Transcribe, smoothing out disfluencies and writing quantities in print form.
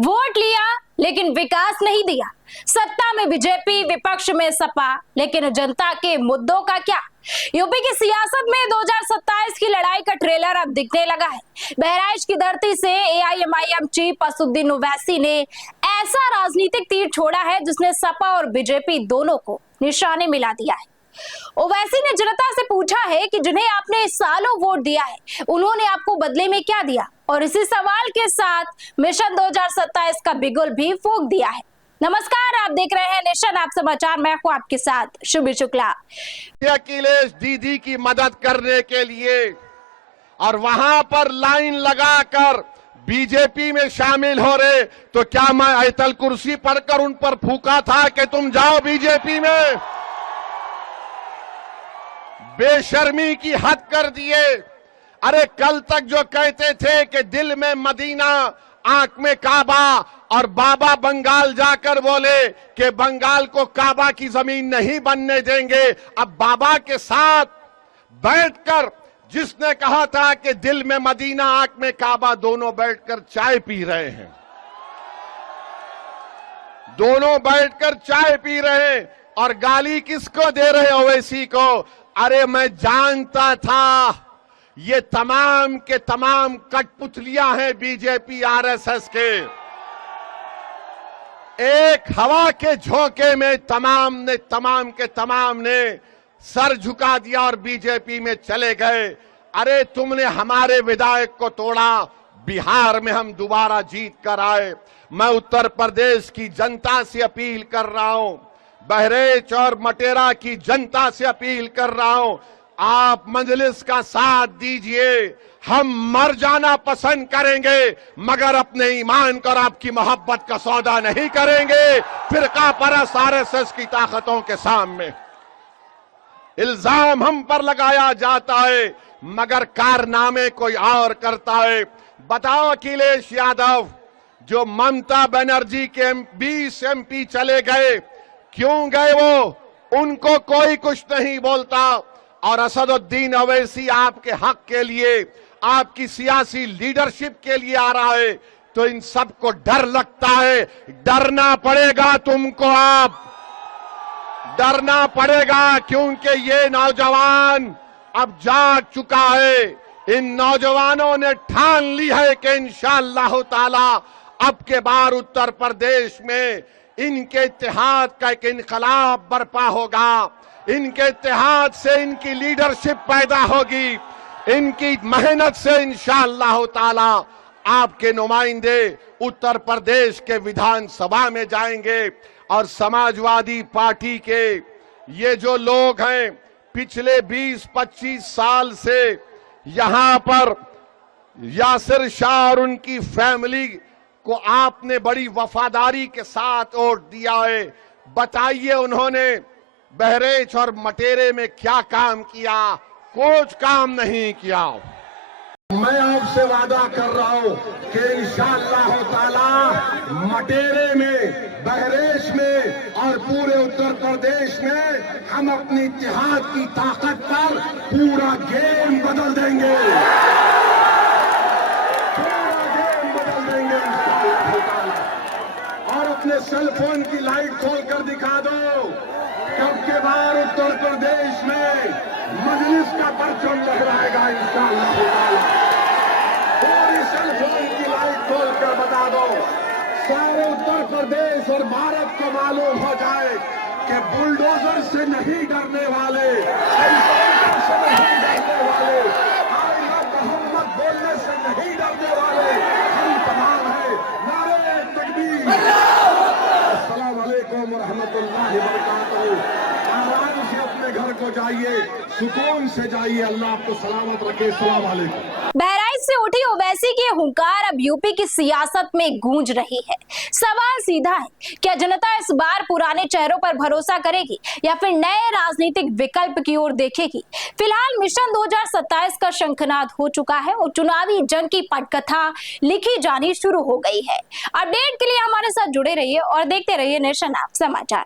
Vote लिया लेकिन विकास नहीं दिया। सत्ता में बीजेपी, विपक्ष में सपा, लेकिन जनता के मुद्दों का क्या? यूपी की सियासत में 2027 की लड़ाई का ट्रेलर अब दिखने लगा है। बहराइच की धरती से एआईएमआईएम चीफ असदुद्दीन ओवैसी ने ऐसा राजनीतिक तीर छोड़ा है जिसने सपा और बीजेपी दोनों को निशाने मिला दिया है। ओवैसी ने जनता से पूछा है कि जिन्हें आपने सालों वोट दिया है, उन्होंने आपको बदले में क्या दिया? और इसी सवाल के साथ मिशन 2027 का बिगुल भी फूंक दिया है। नमस्कार, आप देख रहे हैं नेशन आप समाचार। मैं हूं आपके साथ शुभी शुक्ला। अखिलेश दीदी की मदद करने के लिए और वहां पर लाइन लगाकर बीजेपी में शामिल हो रहे, तो क्या मैं आयतल कुर्सी पढ़कर उन पर फूका था कि तुम जाओ बीजेपी में? बेशर्मी की हद कर दिए। अरे कल तक जो कहते थे कि दिल में मदीना, आंख में काबा, और बाबा बंगाल जाकर बोले कि बंगाल को काबा की जमीन नहीं बनने देंगे। अब बाबा के साथ बैठकर जिसने कहा था कि दिल में मदीना, आंख में काबा, दोनों बैठकर चाय पी रहे हैं। दोनों बैठकर चाय पी रहे हैं और गाली किसको दे रहे हो? ओवैसी को। अरे मैं जानता था ये तमाम के तमाम कठपुतलियां हैं बीजेपी आरएसएस के। एक हवा के झोंके में तमाम के तमाम ने सर झुका दिया और बीजेपी में चले गए। अरे तुमने हमारे विधायक को तोड़ा, बिहार में हम दोबारा जीत कर आए। मैं उत्तर प्रदेश की जनता से अपील कर रहा हूं, बहराइच और मटेरा की जनता से अपील कर रहा हूं, आप मजलिस का साथ दीजिए। हम मर जाना पसंद करेंगे मगर अपने ईमान को और आपकी मोहब्बत का सौदा नहीं करेंगे फिरका परस्त आरएसएस की ताकतों के सामने। इल्जाम हम पर लगाया जाता है मगर कारनामे कोई और करता है। बताओ अखिलेश यादव, जो ममता बनर्जी के 20 एमपी चले गए, क्यों गए वो? उनको कोई कुछ नहीं बोलता। और असदुद्दीन ओवैसी आपके हक के लिए, आपकी सियासी लीडरशिप के लिए आ रहा है, तो इन सबको डर लगता है। डरना पड़ेगा तुमको, आप डरना पड़ेगा, क्योंकि ये नौजवान अब जाग चुका है। इन नौजवानों ने ठान ली है कि इंशाअल्लाह ताला अब के बार उत्तर प्रदेश में इनके इत्तेहाद का एक इनकलाब बर्पा होगा। इनके इत्तेहाद से इनकी लीडरशिप पैदा होगी। इनकी मेहनत से इंशाअल्लाह ताला आपके नुमाइंदे उत्तर प्रदेश के विधानसभा में जाएंगे। और समाजवादी पार्टी के ये जो लोग हैं, पिछले 20-25 साल से यहां पर यासिर शाह और उनकी फैमिली को आपने बड़ी वफादारी के साथ वोट दिया है। बताइए उन्होंने बहराइच और मटेरे में क्या काम किया? कुछ काम नहीं किया। मैं आपसे वादा कर रहा हूं कि इंशाअल्लाह ताला मटेरे में, बहराइच में और पूरे उत्तर प्रदेश में हम अपनी इत्तेहाद की ताकत पर पूरा गेम बदल देंगे। अपने सेल फोन की लाइट खोलकर दिखा दो कब के बार उत्तर प्रदेश में मजलिस का परचम लहराएगा इंशाअल्लाह। पूरी सेल फोन की लाइट खोलकर बता दो, सारे उत्तर प्रदेश और भारत को मालूम हो जाए कि बुलडोजर से नहीं डरने वाले, से नहीं डरने वाले, आइला मोहम्मद बोलने से नहीं डरने वाले हम तमाम हैं। नारे तकबीर, रहमतुल्लाहि व बरकातहू। आराम से अपने घर को जाइए, सुकून से जाइए। अल्लाह आपको सलामत रखे। अस्सलाम वालेकुम। बहराइच से उठी ओवैसी की हुंकार अब यूपी की सियासत में गूंज रही है। सवाल सीधा है, क्या जनता इस बार पुराने चेहरों पर भरोसा करेगी या फिर नए राजनीतिक विकल्प की ओर देखेगी? फिलहाल मिशन 2027 का शंखनाद हो चुका है और चुनावी जंग की पटकथा लिखी जानी शुरू हो गई है। अपडेट के लिए हमारे साथ जुड़े रहिए और देखते रहिए नेशन आप समाचार।